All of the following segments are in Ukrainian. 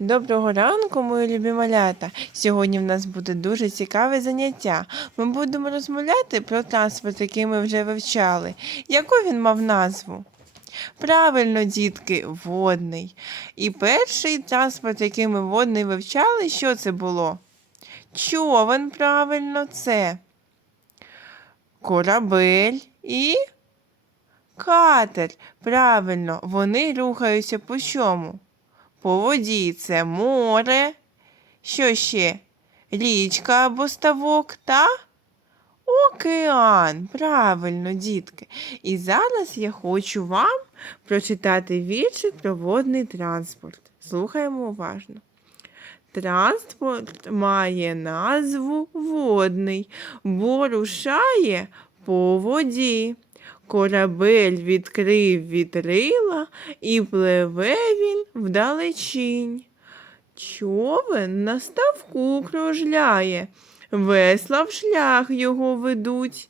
Доброго ранку, мої любі малята. Сьогодні в нас буде дуже цікаве заняття. Ми будемо розмовляти про транспорт, який ми вже вивчали. Яку він мав назву? Правильно, дітки, водний. І перший транспорт, який ми водний вивчали, що це було? Човен, правильно, це корабель і катер. Правильно, вони рухаються по чому? По воді це море. Що ще? Річка або ставок та океан. Правильно, дітки. І зараз я хочу вам прочитати віршик про водний транспорт. Слухаємо уважно. Транспорт має назву водний, бо рушає по воді. Корабель відкрив вітрила і пливе він вдалечінь. Човен на ставку кружляє, весла в шлях його ведуть.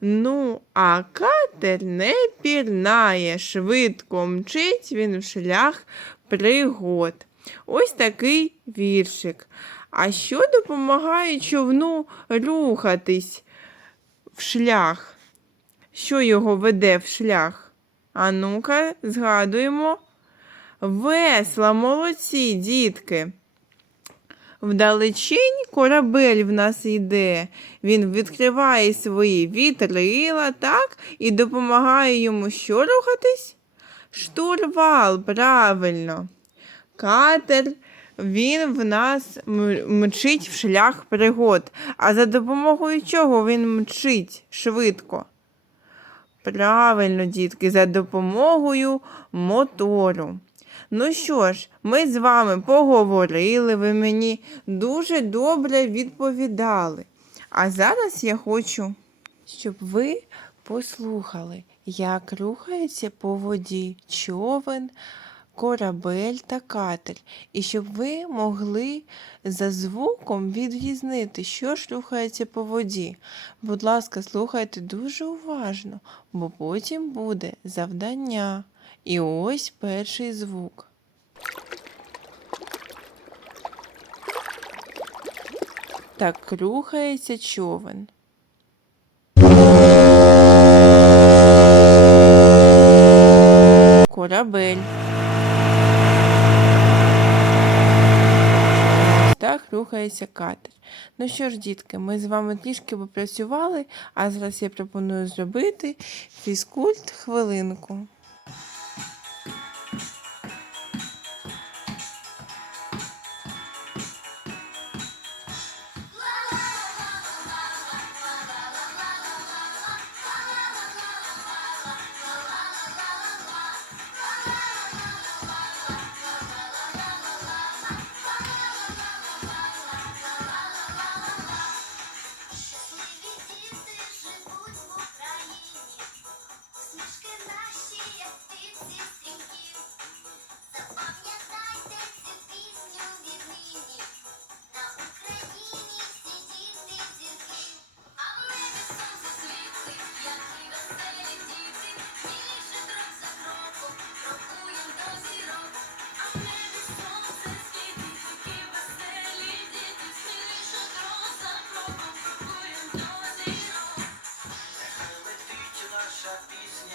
Ну, а катер не пірнає, швидко мчить він в шлях пригод. Ось такий віршик. А що допомагає човну рухатись в шлях? Що його веде в шлях? А ну-ка, згадуємо. Весла, молодці, дітки. Вдалечінь корабель в нас йде. Він відкриває свої вітрила, так, і допомагає йому що рухатись? Штурвал, правильно. Катер, він в нас мчить в шлях пригод. А за допомогою чого він мчить швидко? Правильно, дітки, за допомогою мотору. Ну що ж, ми з вами поговорили, ви мені дуже добре відповідали. А зараз я хочу, щоб ви послухали, як рухається по воді човен, корабель та катер, і щоб ви могли за звуком відрізнити, що ж рухається по воді. Будь ласка, слухайте дуже уважно, бо потім буде завдання. І ось перший звук. Так рухається човен. Корабель. Ось Так рухається катер. Ну що ж, дітки, ми з вами трішки попрацювали, а зараз я пропоную зробити фізкульт хвилинку.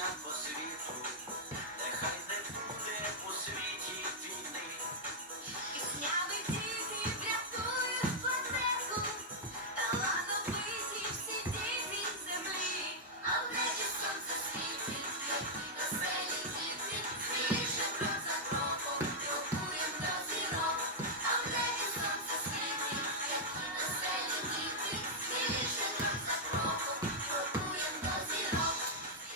Пісня по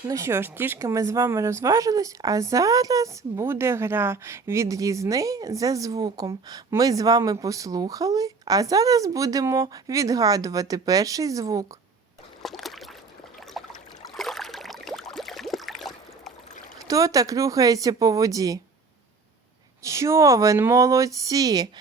Ну що ж, трішки ми з вами розважились, а зараз буде гра відрізни за звуком. Ми з вами послухали, а зараз будемо відгадувати перший звук. Хто так рухається по воді? Човен, молодці.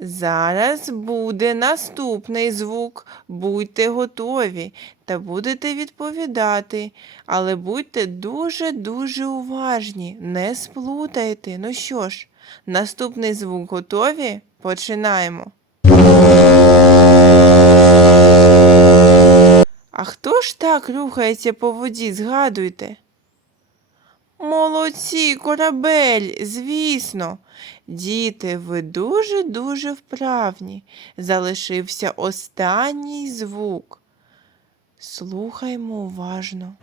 Зараз буде наступний звук. Будьте готові та будете відповідати, але будьте дуже-дуже уважні, не сплутайте. Ну що ж, Наступний звук готові? Починаємо. А хто ж так рухається по воді? Згадуйте. Молодці, корабель, звісно. Діти, ви дуже-дуже вправні. Залишився останній звук. Слухаймо уважно.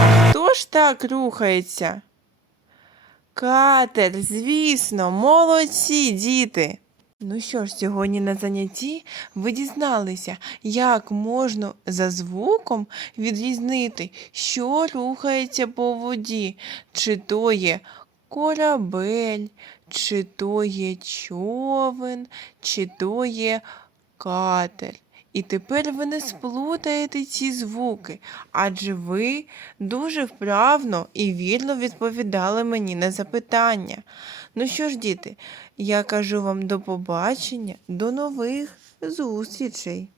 А хто ж так рухається? Катер, звісно, молодці діти. Ну що ж, сьогодні на занятті ви дізналися, як можна за звуком відрізнити, що рухається по воді, чи то є корабель, чи то є човен, чи то є катер. І тепер ви не сплутаєте ці звуки, адже ви дуже вправно і вірно відповідали мені на запитання. Ну що ж, діти, я кажу вам до побачення, до нових зустрічей.